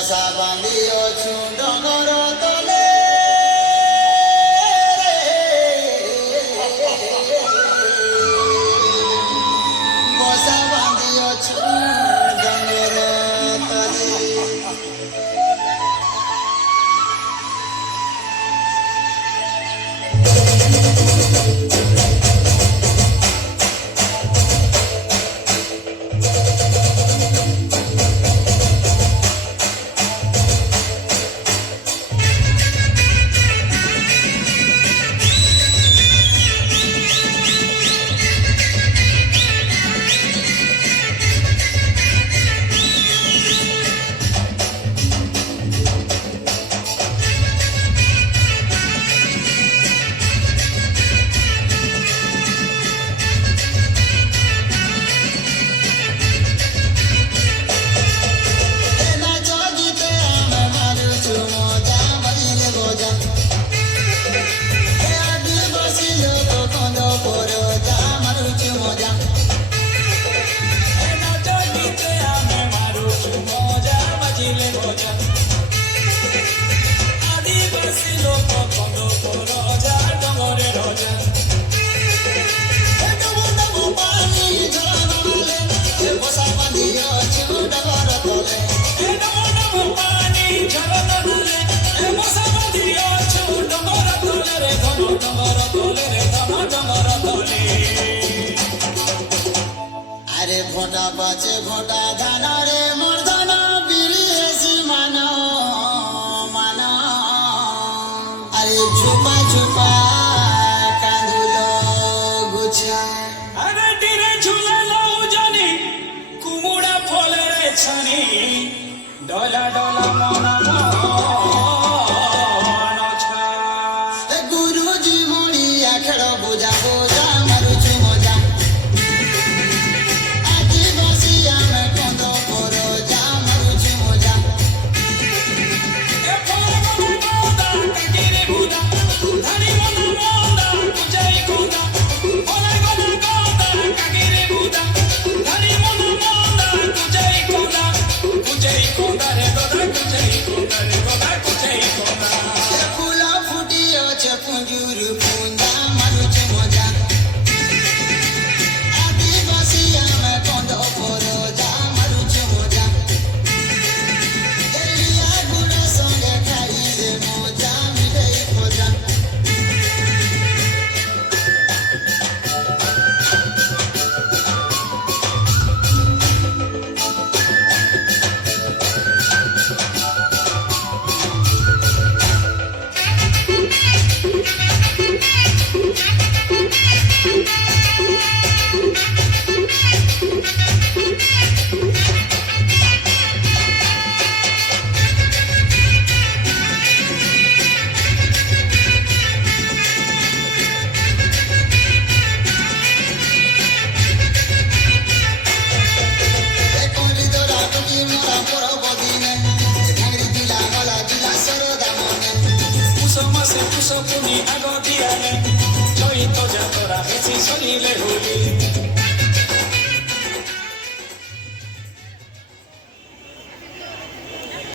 বসা বাঁধিଅছু ডগর তলে বসা বাঁধিଅছু ডগর তলে আরে ভোটা পাচে ভোটা ধানরে মর্দন বিড়ি হেসি মান মান আরে ঝুপা ঝুপা কাঁদুল গুছা আরে টিরে ঝুলালো জানি কুমুড়া ফলের ছানি ডলা ডলা মনা গুরুজি মুড়িয়া খেল বোঝা বোঝা মারুছু মজা আদিবাসী আমি কন্দ পর যা মারুছু মজা ফুল ফুটিଅছে পুঞ্জুর পুঞ্জা মারুছু মজা আদিবাসী আমি কন্দ পর যা মারুছু মজা এলিয়া গুড় সঙ্গে খাইলে মজা মিঠাই খোঁজা Puso más se puso puni, hago diane.